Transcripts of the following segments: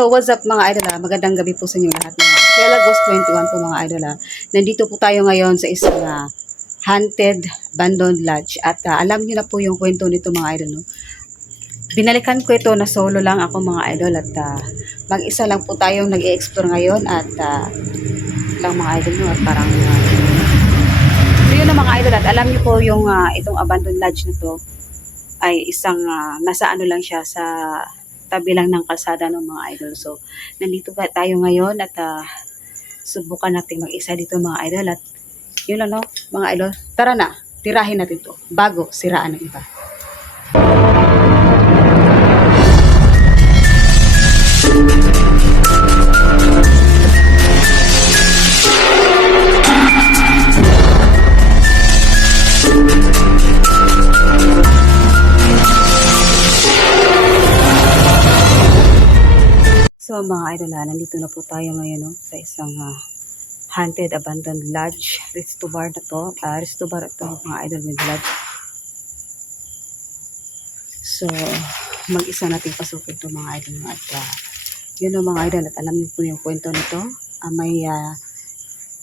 So, what's up mga idol? Magandang gabi po sa inyo lahat. Kaya August 21 po mga idol. Nandito po tayo ngayon sa isang haunted abandoned lodge. At alam niyo na po yung kwento nito mga idol. No? Binalikan ko ito na solo lang ako mga idol. At mag-isa lang po tayong nag-i-explore ngayon. At lang mga idol. No? At parang so yun na mga idol. At alam niyo po yung itong abandoned lodge na to ay isang nasa ano lang siya sa tabi lang ng kalsada ng mga idol. So, nandito tayo ngayon at subukan natin mag-isa dito mga idol. At yun lang no, mga idol. Tara na, tirahin natin to bago siraan ng iba. So mga idol, nandito na po tayo ngayon no, sa isang haunted abandoned lodge. Resto bar na to. Resto bar ito mga idol with lodge. So mag-isa natin pasukin ito mga idol. At yun no, mga idol, at alam niyo po yung kwento nito. May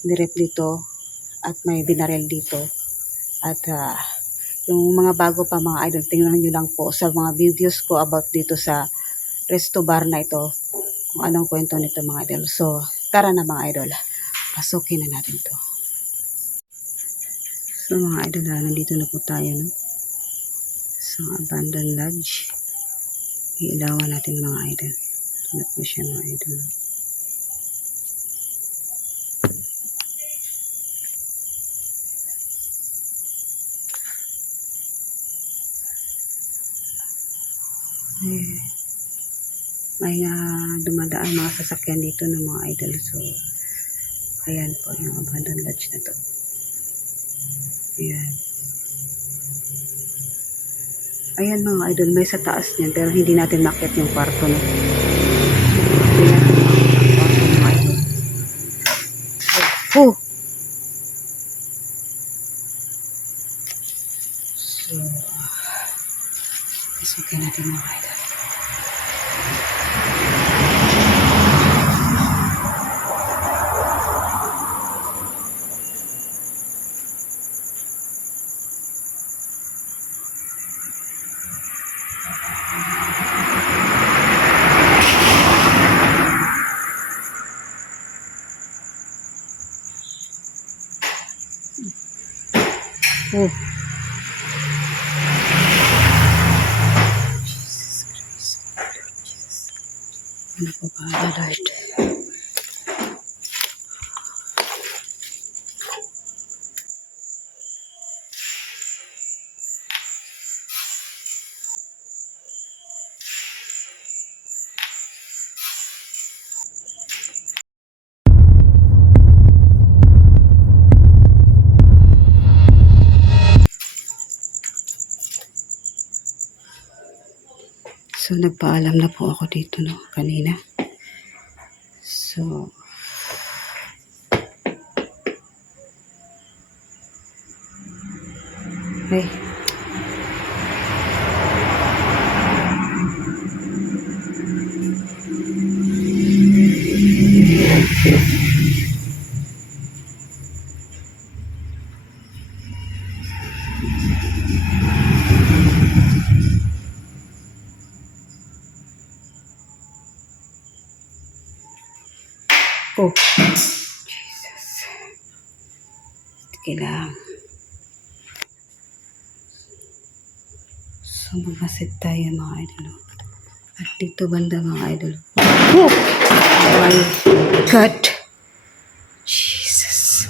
nirep dito at may binarel dito. At yung mga bago pa mga idol, tingnan nyo lang po sa mga videos ko about dito sa resto bar na ito. Kung anong kwento nito mga idol. So, tara na mga idol. Pasukin na natin to. So mga idol, nandito na po tayo no. Sa abandoned lodge. Iilawan natin mga idol. Ito na po siya mga idol. May dumadaan mga sasakyan dito ng mga idol. So, ayan po yung abandoned lodge na to. Ayan. Ayan mga idol, may sa taas niyan pero hindi natin makit yung kwarto no. Hindi natin makit yung kwarto mga idol. Oh! So, pasukin natin mga idol. Oh. Jesus Christ. Jesus. Ano po ba, Lord? So, nagpaalam na po ako dito, no, kanina. So, ay. Oh, Jesus. Kailangan. So, magmasid tayo mga idol. At dito banda mga idol. Oh! Oh my God. Jesus.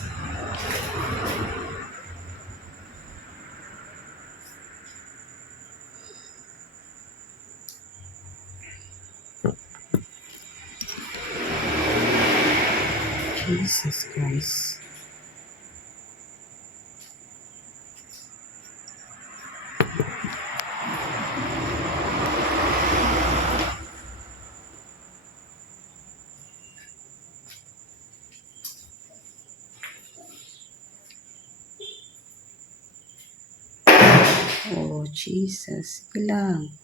Jesus Christ. Oh, Jesus. Ilang.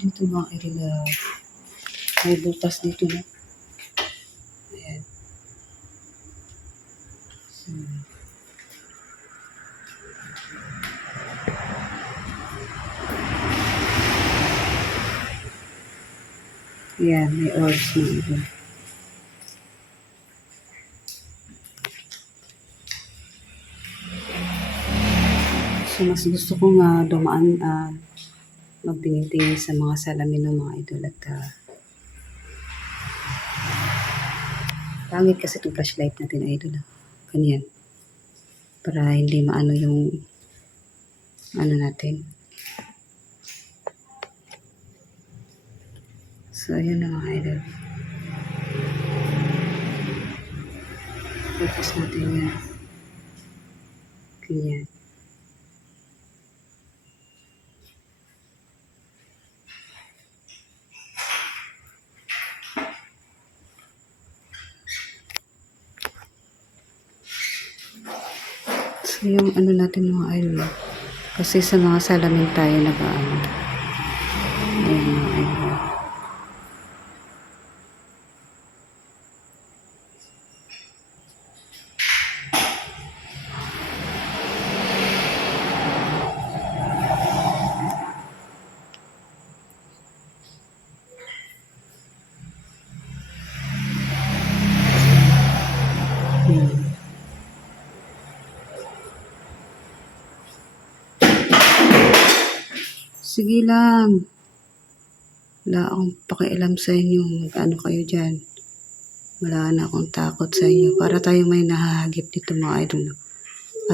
Dito mga idol, may butas dito na. Ayan. So, ayan, may orbs mga idol. So, mas gusto ko nga dumaan, magtingin-tingin sa mga salamin ng mga idol at pangit kasi itong flashlight natin idol. Ganyan. Para hindi maano yung ano natin. So, ayun na mga idol. Focus natin yan. Ganyan. So, yung ano natin mga idol. Kasi sa mga salamin tayo nag-aano. Ayan mga idol. Sige lang. Wala akong pakialam sa inyo. Mag-ano kayo dyan. Wala na akong takot sa inyo. Para tayo may nahahagip dito mga idol. No?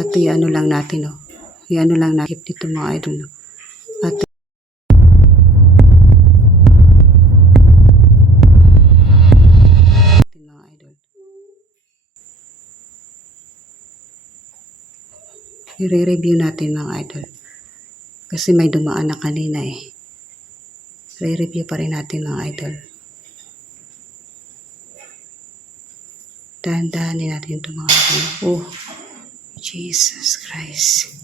At ano lang natin. No? Ano lang natin dito mga idol. No? At mga idol. I-review natin mga idol. Kasi may dumaan na kanina eh. Re-review pa rin natin mga idol. Dahan-dahanin natin ito mga idol. Oh, Jesus Christ.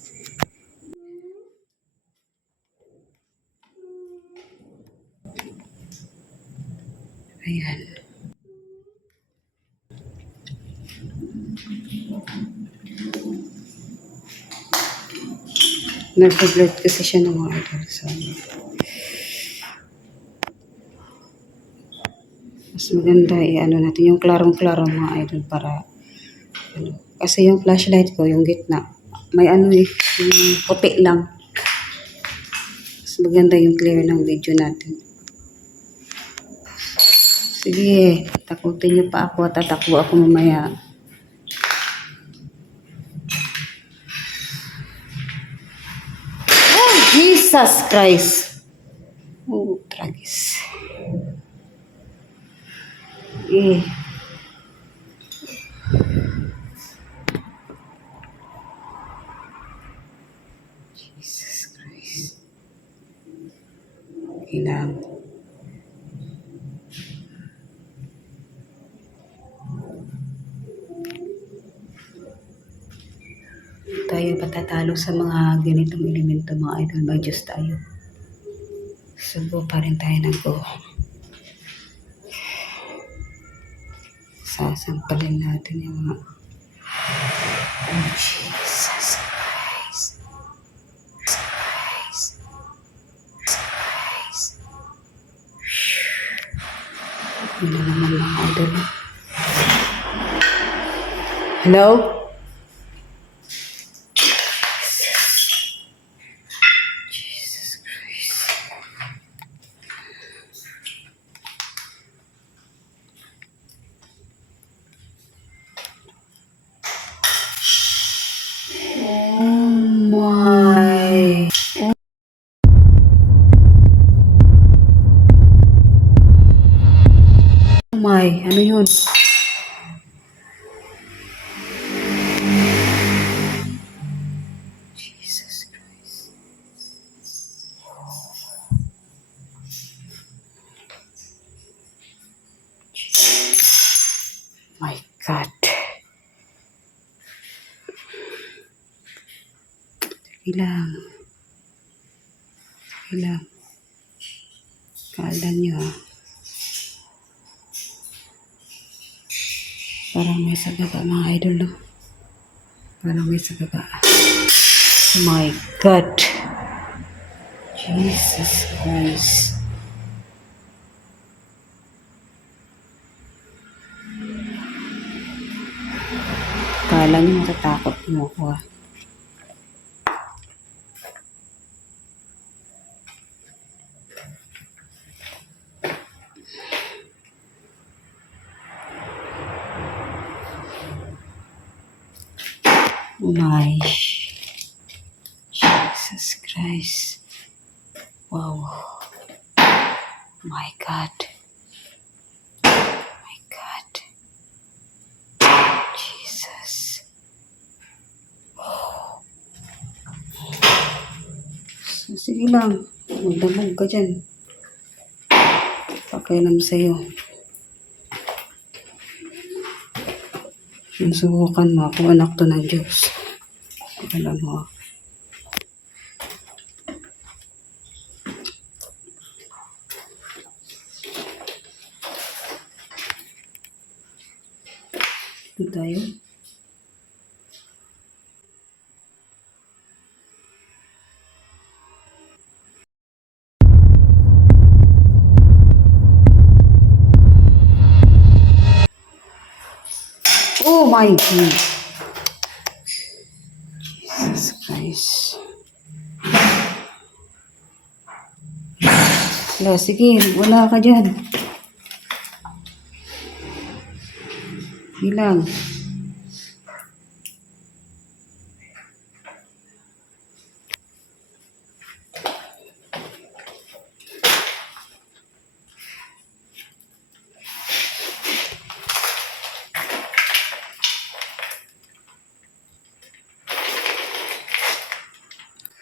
Ayan. Nag-blurred kasi siya ng mga idol. So, mas maganda ano natin yung klarong-klaro mga idol para ano. Kasi yung flashlight ko, yung gitna, may ano eh, yung puti lang. Mas maganda yung clear ng video natin. Sige, takutin niyo pa ako at tatakbo ako mamaya. Oh, Jesus Christ! Oh, tragis. Eh. Jesus Christ. Okay lang. Tayo patatalo sa mga ganitong elemento mga idol. May Diyos tayo. Subo pa rin tayo ng go. Sasampalin natin yung mga oh, Jesus Christ. Christ. Christ. Yun na naman mga idol. Hello? Jesus Christ. Oh my. Oh my. Ano yun? Jesus Christ. My God. Sige lang. Sige lang. Kala nyo ha. Parang may sa baba mga idol no. Parang may sa baba. My God. Jesus Christ. Kala nyo matatakot mo ako ha. My Jesus Christ. Wow. My God. My God. Jesus. So, sige lang. Magdamog ka dyan. Pakailan sa'yo. Subukan mo ako, anak to ng Diyos. Alam mo. Ito tayo. Oh my God. Jesus Christ. Wala, sige, wala ka dyan. Bilang.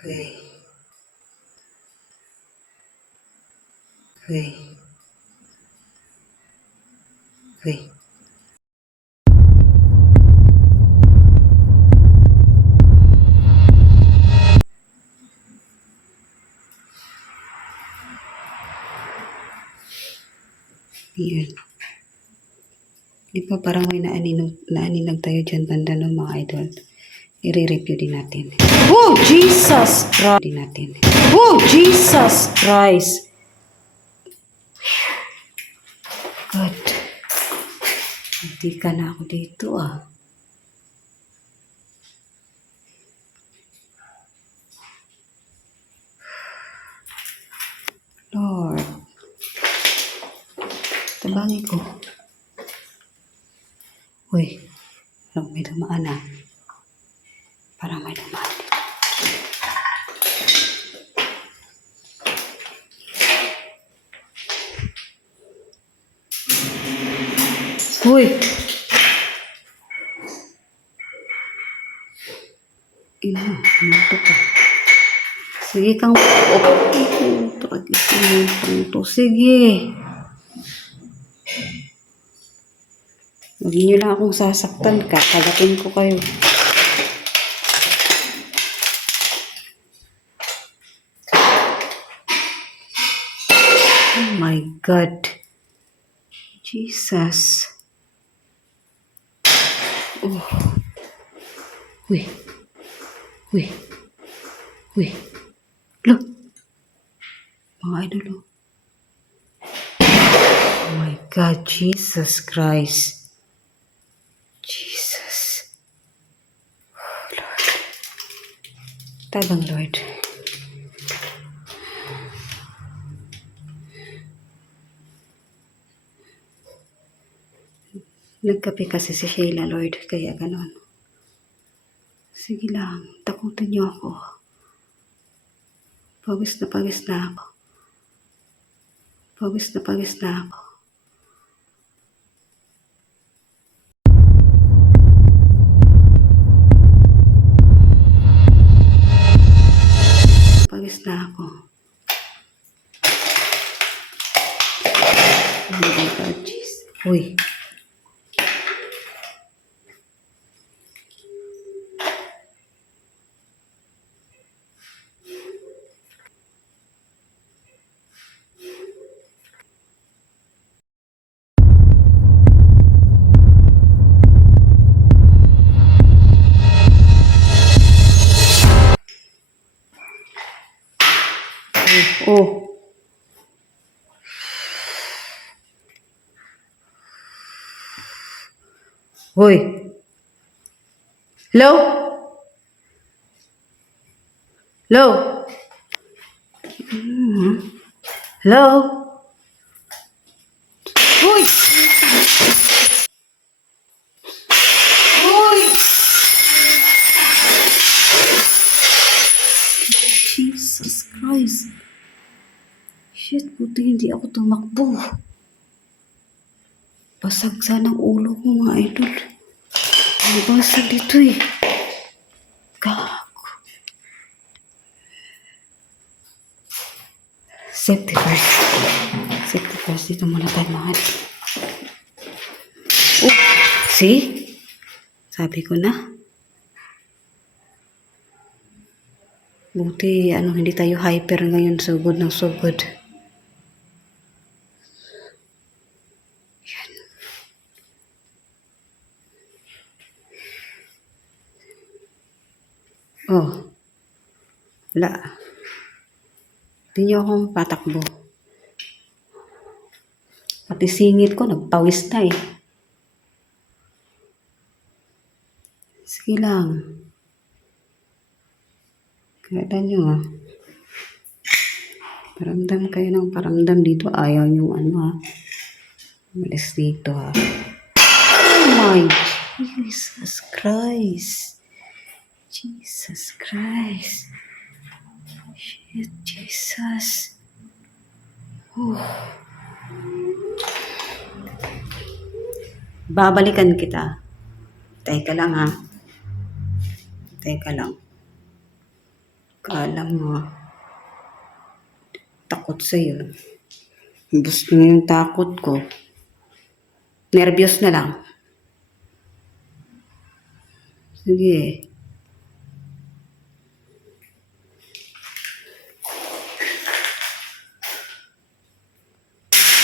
Okay. Okay. Okay. Yan. Di ba parang may naaninag tayo dyan banda ng mga idol. I-review din natin. Oh, Jesus Christ! Din natin. Oh, Jesus Christ! God. Hindi ka na ako dito ah. Lord. Tabangin ko. Uy. Parang may dumaan ah. Parang may dumaan. Uy! Ina, ano ka? Sige kang pagising to. Sige. Huwag niyo lang akong sasaktan ka. Kagatin ko kayo. Oh my God. Jesus. Oh. Uy. Uy. Uy. Look. Mga idol. Oh my God. Jesus Christ. Jesus. Oh, Lord. Tabang Lord. Nagkape kasi si Sheila, Lord. Kaya ganon. Sige lang. Takutin niyo ako. Pawis na ako. Pawis na ako. Pawis na ako. Oh my God, Jesus. Uy. Hoy! Hello? Hello? Hello? Hoy! Hoy! Jesus Christ. Shit, buti hindi ako tumakbo. Basag sana ang ulo ko, mga idol. Ang basag dito eh. Gago. Safety first. Safety first. Dito muna tayo, mga idol. Oh, see? Sabi ko na. Buti, hindi tayo hyper ngayon. So good na so good. Yan. Oh. Wala. Hindi niyo akong patakbo. Pati singit ko, nagpawis na eh. Sige lang. Kaya nyo ah. Paramdam kayo ng paramdam dito. Ayaw nyo Malis dito ha. Oh my Jesus Christ. Jesus Christ. Shit, Jesus. Oh. Babalikan kita. Teka lang ha. Teka lang. Kala mo takot sa'yo. Gusto mo yung takot ko. Nervyos na lang. Sige.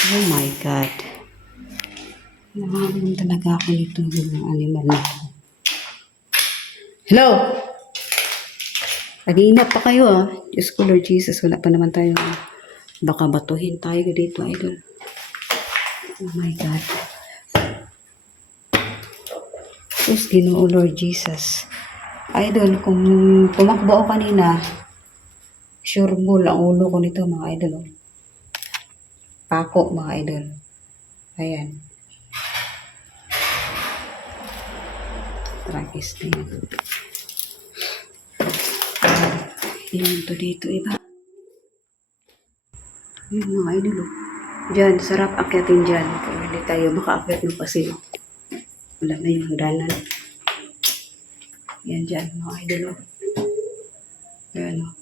Oh my God. Nahamon talaga ako nito ng animal na ito. Hello? Kanina pa kayo ah. Diyos ko Lord Jesus, wala pa naman tayo. Baka batuhin tayo dito, idol. Oh my God. Diyos, Ginoo Lord Jesus. Idol, kung tumakbo ako kanina, sure bull ang ulo ko nito, mga idol. Oh. Pako, mga idol. Ayan. Tragis na yun. Ayan to dito, iba. Ayan, mga idol. Oh. Diyan, sarap akyatin dyan. Kung hindi tayo makaakyat ng paseo. Wala na yung hagdanan. Yan dyan, mga idol. Oh. Ayan, oh.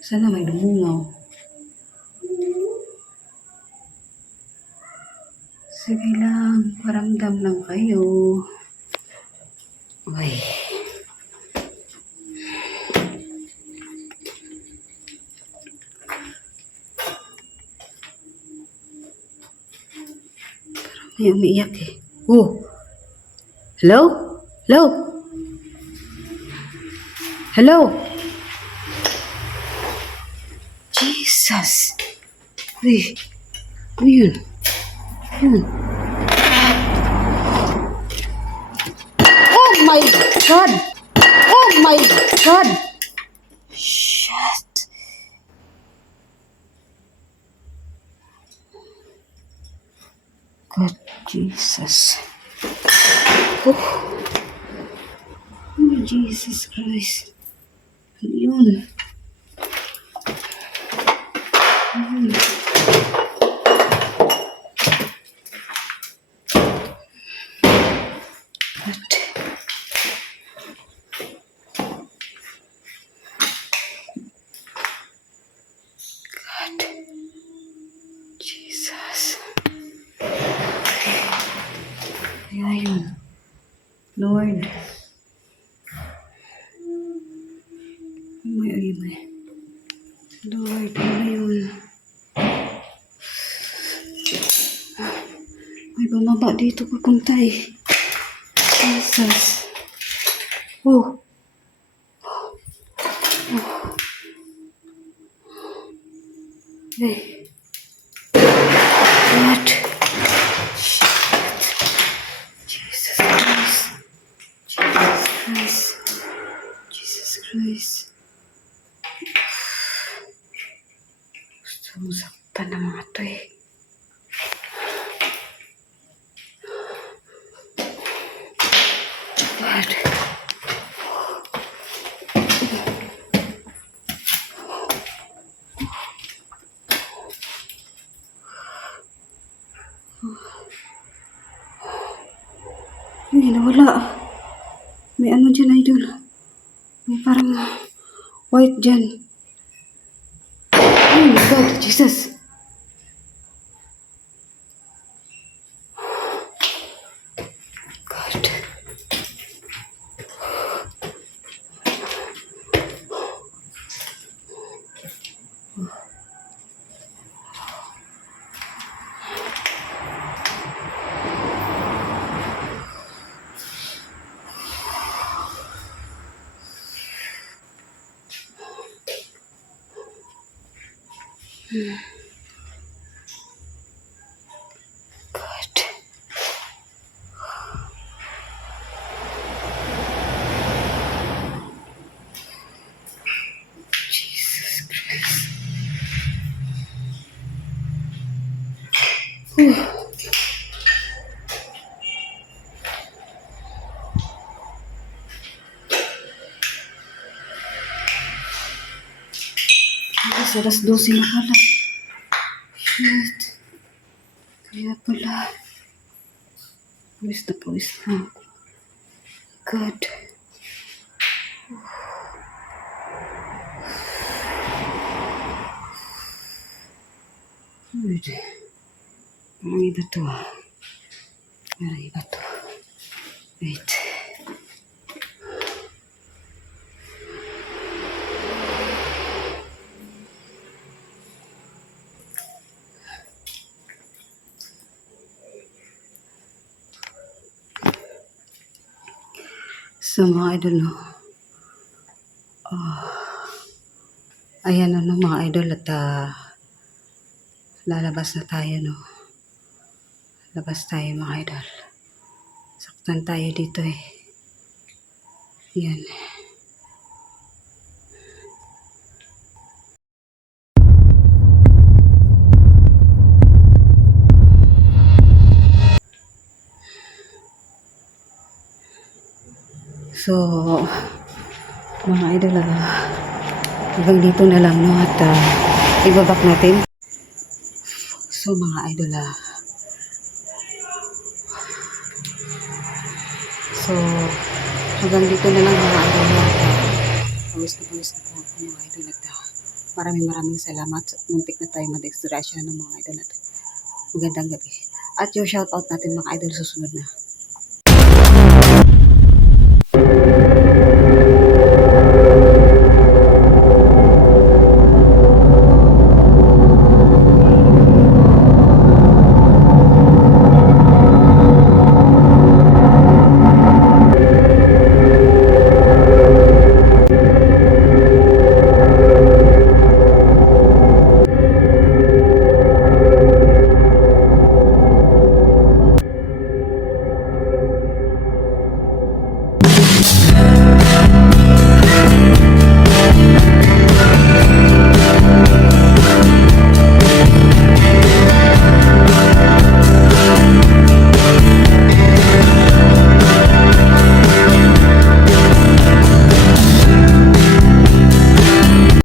Sana may lumungaw. Sige lang, paramdam lang kayo. Ay. Parang may umiiyak eh. Oh! Hello? Hello? Hello? Jesus! Uy! Ano yun? Yun. Oh my God! Oh my God! Shit! God, Jesus. Oh, oh Jesus Christ. Ano yun? What? God. Jesus. Kaya yun. Lord. May. Lord, ano yun? May bumaba dito papunta eh. Jesus. Oh. Hey. What? guys. Gusto mong saktan ng mga to eh. God. Ay, nawala. May ano dyan, idol. May parang white dyan. Oh my God, Jesus. God. God. Jesus Christ. Alas, alas 12 na pala. Shit. Kaya pala. Pawis na pawis na ako. God. Good. Parang iba to ah. Parang iba to. Wait. So mga idol, no? Ayan ano mga idol at lalabas na tayo, no? Labas tayo mga idol. Saktan tayo dito eh. Yan. So, mga idol, hanggang dito na lang, no? At ibabak natin. So, mga idol, so, hanggang dito na lang mga idol, no? Pawis na po ako mga idol. At maraming salamat. Muntik na tayo mag-extrasyon ng mga idol. At magandang gabi. At yung shoutout natin mga idol susunod na.